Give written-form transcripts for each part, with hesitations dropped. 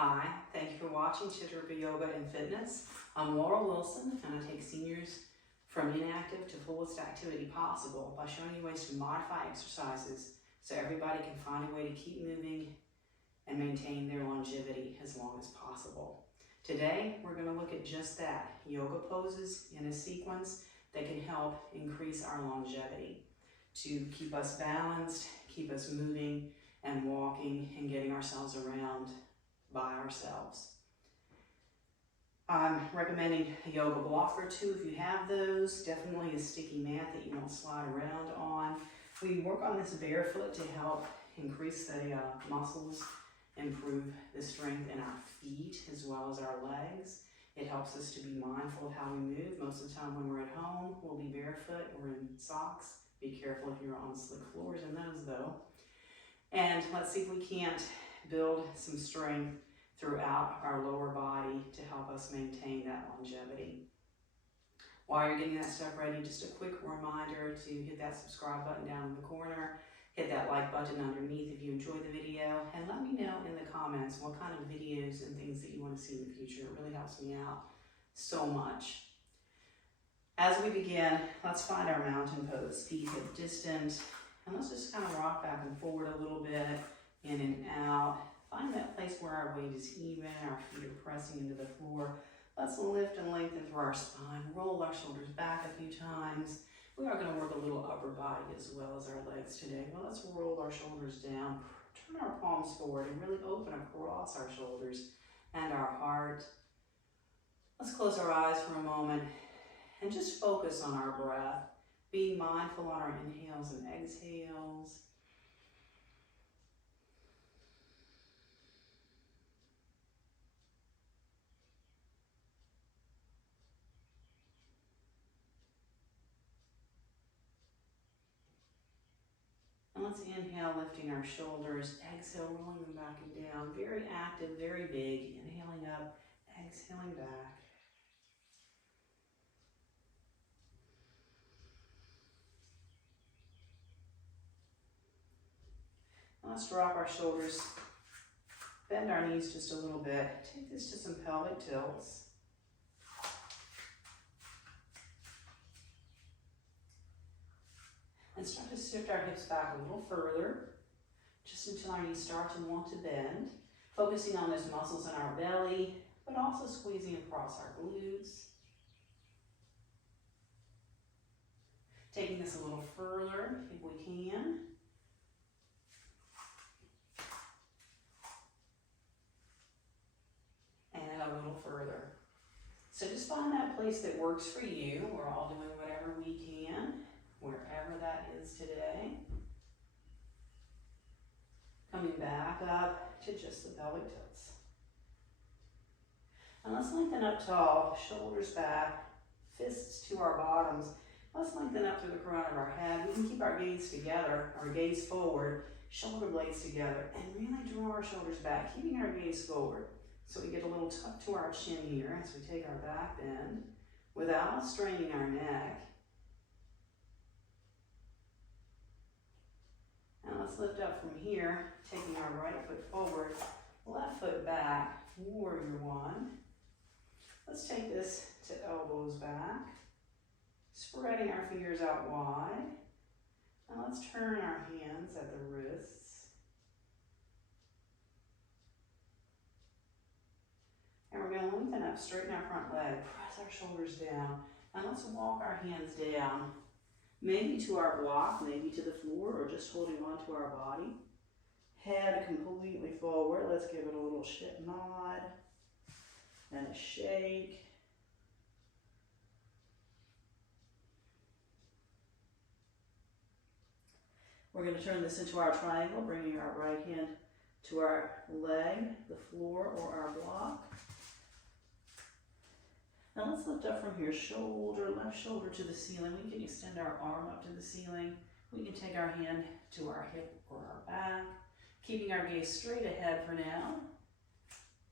Hi, thank you for watching Chittarupa Yoga and Fitness. I'm Laura Wilson, and I take seniors from inactive to fullest activity possible by showing you ways to modify exercises so everybody can find a way to keep moving and maintain their longevity as long as possible. Today, we're going to look at just that, yoga poses in a sequence that can help increase our longevity to keep us balanced, keep us moving and walking and getting ourselves around by ourselves. I'm recommending a yoga block or two if you have those. Definitely a sticky mat that you won't slide around on. We work on this barefoot to help increase the muscles, improve the strength in our feet as well as our legs. It helps us to be mindful of how we move. Most of the time when we're at home, we'll be barefoot or in socks. Be careful if you're on slick floors in those though. And let's see if we can't build some strength throughout our lower body to help us maintain that longevity. While you're getting that stuff ready, just a quick reminder to hit that subscribe button down in the corner, hit that like button underneath if you enjoyed the video, and let me know in the comments what kind of videos and things that you want to see in the future. It really helps me out so much. As we begin, let's find our mountain pose, feet hip distant, and let's just kind of rock back and forward a little bit, in and out. Find that place where our weight is even, our feet are pressing into the floor. Let's lift and lengthen through our spine. Roll our shoulders back a few times. We are going to work a little upper body as well as our legs today. Well, let's roll our shoulders down, turn our palms forward, and really open across our shoulders and our heart. Let's close our eyes for a moment and just focus on our breath, being mindful on our inhales and exhales. And let's inhale, lifting our shoulders, exhale, rolling them back and down. Very active, very big. Inhaling up, exhaling back. And let's drop our shoulders, bend our knees just a little bit. Take this to some pelvic tilts. And start to shift our hips back a little further, just until our knees start to want to bend. Focusing on those muscles in our belly, but also squeezing across our glutes. Taking this a little further if we can. And a little further. So just find that place that works for you. We're all doing whatever we can, wherever that is today. Coming back up to just the pelvic tilts. And let's lengthen up tall, shoulders back, fists to our bottoms. Let's lengthen up to the crown of our head. We can keep our gaze together, our gaze forward, shoulder blades together, and really draw our shoulders back, keeping our gaze forward. So we get a little tuck to our chin here as we take our back bend without straining our neck. And let's lift up from here, taking our right foot forward, left foot back, warrior one. Let's take this to elbows back, spreading our fingers out wide. And let's turn our hands at the wrists. And we're going to lengthen up, straighten our front leg, press our shoulders down, and let's walk our hands down, maybe to our block, maybe to the floor, or just holding on to our body. Head completely forward. Let's give it a little nod and a shake. We're going to turn this into our triangle, bringing our right hand to our leg, the floor, or our block. Now let's lift up from here, left shoulder to the ceiling. We can extend our arm up to the ceiling. We can take our hand to our hip or our back, keeping our gaze straight ahead for now.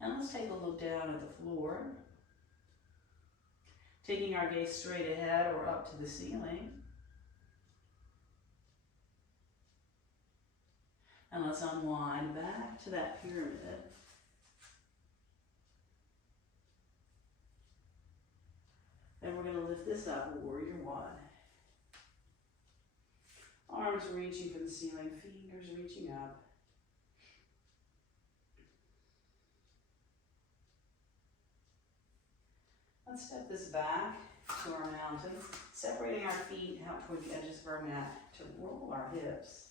And let's take a look down at the floor. Taking our gaze straight ahead or up to the ceiling. And let's unwind back to that pyramid. this up, warrior one. Arms reaching for the ceiling, fingers reaching up. Let's step this back to our mountain, separating our feet out toward the edges of our mat to roll our hips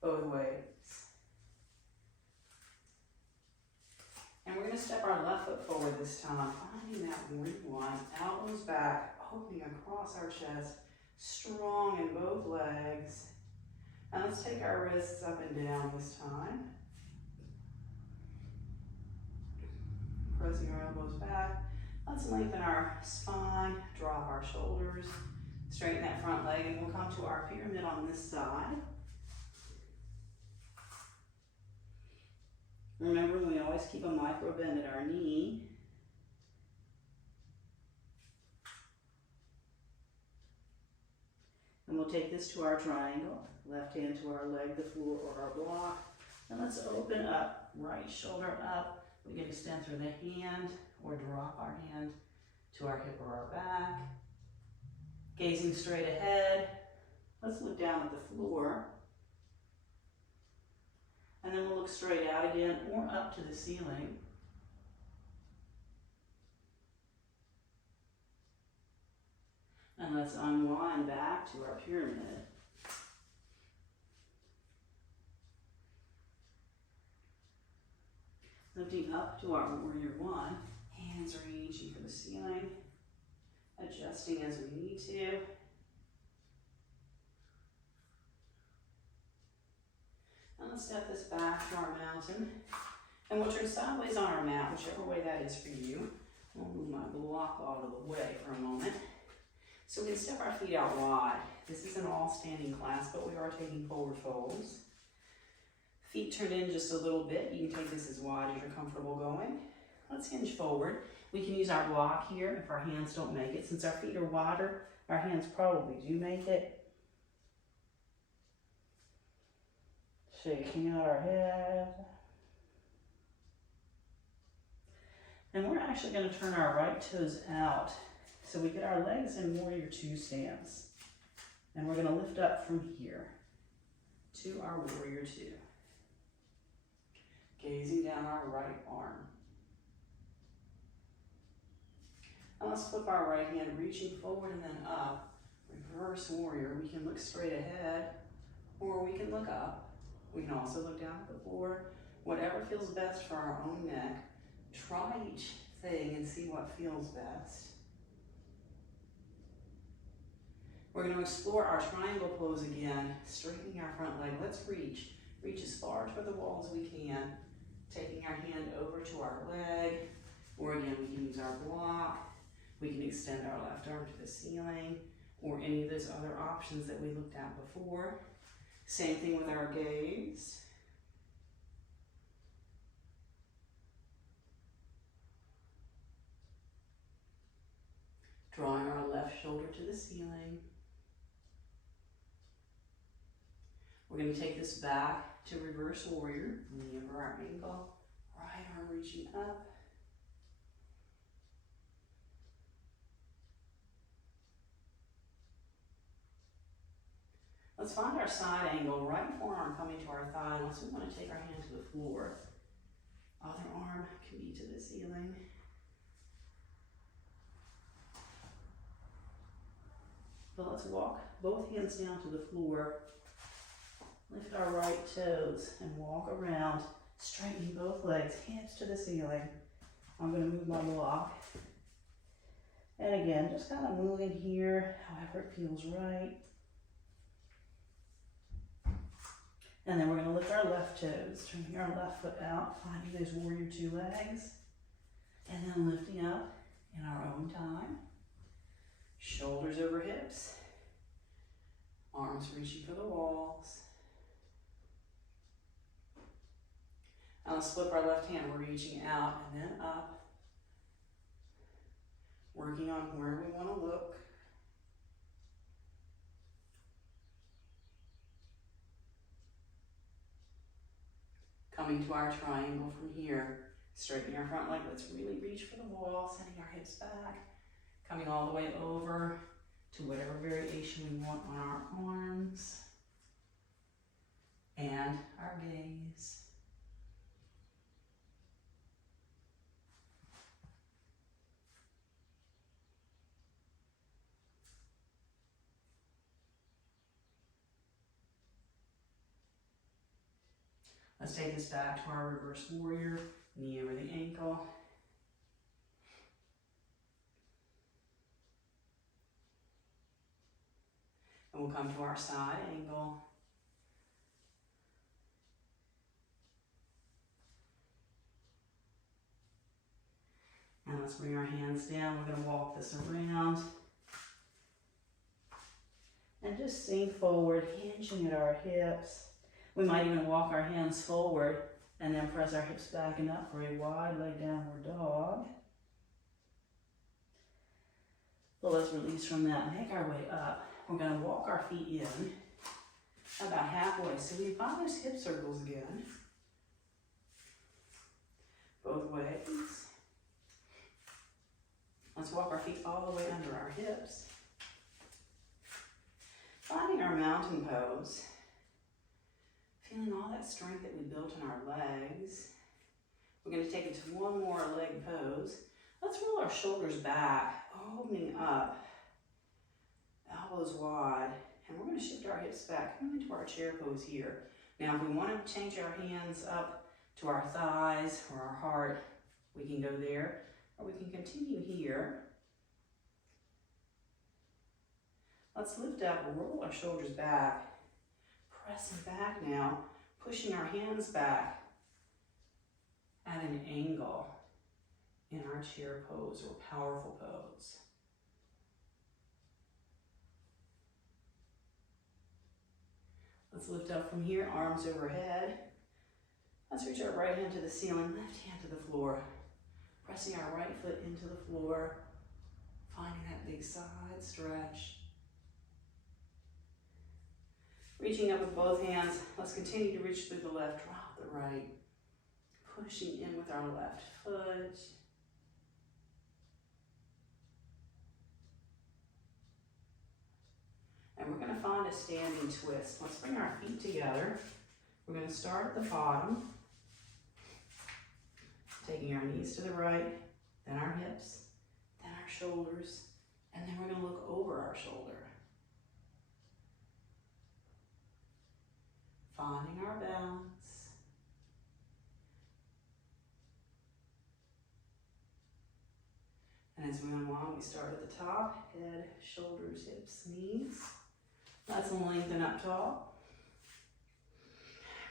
both ways. And we're going to step our left foot forward this time, finding that warrior one, elbows back, opening across our chest, strong in both legs. And let's take our wrists up and down this time. Pressing our elbows back. Let's lengthen our spine, drop our shoulders, straighten that front leg, and we'll come to our pyramid on this side. Remember, we always keep a micro bend at our knee. And we'll take this to our triangle, left hand to our leg, the floor, or our block. And let's open up, right shoulder up. We can extend through the hand or drop our hand to our hip or our back. Gazing straight ahead. Let's look down at the floor. And then we'll look straight out again or up to the ceiling. And let's unwind back to our pyramid. Lifting up to our warrior one, hands reaching for the ceiling, adjusting as we need to. And let's step this back to our mountain. And we'll turn sideways on our mat, whichever way that is for you. I'll move my block out of the way for a moment. So we can step our feet out wide. This is an all-standing class, but we are taking forward folds. Feet turned in just a little bit. You can take this as wide as you're comfortable going. Let's hinge forward. We can use our block here if our hands don't make it. Since our feet are wider, our hands probably do make it. Shaking out our head. And we're actually going to turn our right toes out. So we get our legs in warrior two stance. And we're going to lift up from here to our warrior two. Gazing down our right arm. And let's flip our right hand, reaching forward and then up. Reverse warrior. We can look straight ahead or we can look up. We can also look down at the floor. Whatever feels best for our own neck. Try each thing and see what feels best. We're going to explore our triangle pose again, straightening our front leg. Let's reach. Reach as far toward the wall as we can. Taking our hand over to our leg, or again, we can use our block. We can extend our left arm to the ceiling, or any of those other options that we looked at before. Same thing with our gaze. Drawing our left shoulder to the ceiling. We're going to take this back to reverse warrior, knee over our ankle, right arm reaching up. Let's find our side angle, right forearm coming to our thigh, unless we want to take our hand to the floor. Other arm can be to the ceiling. But let's walk both hands down to the floor. Lift our right toes and walk around, straightening both legs, hands to the ceiling. I'm going to move my block. And again, just kind of moving here, however it feels right. And then we're going to lift our left toes, turning our left foot out, finding those warrior two legs. And then lifting up in our own time. Shoulders over hips. Arms reaching for the walls. Now let's flip our left hand, we're reaching out and then up. Working on where we want to look. Coming to our triangle from here. Straightening our front leg, let's really reach for the wall, sending our hips back. Coming all the way over to whatever variation we want on our arms and our gaze. Let's take this back to our reverse warrior, knee over the ankle. And we'll come to our side angle. And let's bring our hands down. We're going to walk this around. And just sink forward, hinging at our hips. We might even walk our hands forward and then press our hips back and up for a wide leg downward dog. So let's release from that and make our way up. We're going to walk our feet in about halfway. So we find those hip circles again. Both ways. Let's walk our feet all the way under our hips. Finding our mountain pose. Feeling all that strength that we built in our legs. We're going to take it to one more leg pose. Let's roll our shoulders back, opening up, elbows wide, and we're going to shift our hips back, coming into our chair pose here. Now, if we want to change our hands up to our thighs or our heart, we can go there, or we can continue here. Let's lift up, roll our shoulders back. Pressing back now, pushing our hands back at an angle in our chair pose or powerful pose. Let's lift up from here, arms overhead. Let's reach our right hand to the ceiling, left hand to the floor. Pressing our right foot into the floor, finding that big side stretch. Reaching up with both hands, let's continue to reach through the left, drop the right. Pushing in with our left foot. And we're going to find a standing twist. Let's bring our feet together. We're going to start at the bottom, taking our knees to the right, then our hips, then our shoulders, and then we're going to look over our shoulder. Finding our balance. And as we unwind, we start at the top, head, shoulders, hips, knees. Let's lengthen up top.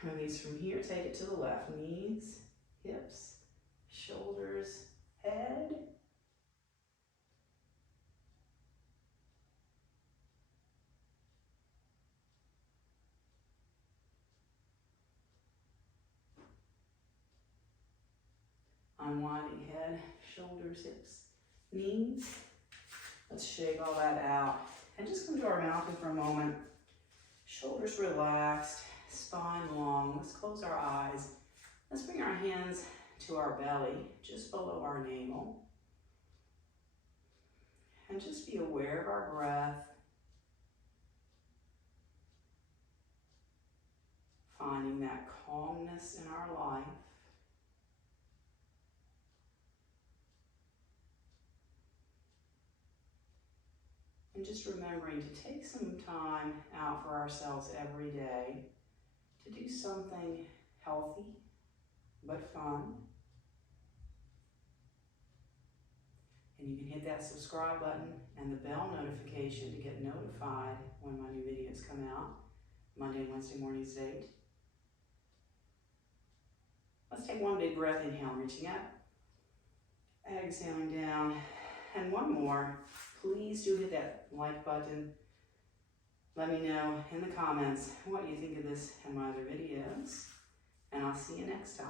Release from here, take it to the left, knees, hips, shoulders, head. Unwinding head, shoulders, hips, knees. Let's shake all that out and just come to our mountain for a moment. Shoulders relaxed, spine long. Let's close our eyes. Let's bring our hands to our belly, just below our navel. And just be aware of our breath. Finding that calmness in our life. And just remembering to take some time out for ourselves every day to do something healthy but fun. And you can hit that subscribe button and the bell notification to get notified when my new videos come out, Monday and Wednesday mornings at 8. Let's take one big breath, inhale, reaching up, exhaling down, and one more. Please do hit that like button. Let me know in the comments what you think of this and my other videos, and I'll see you next time.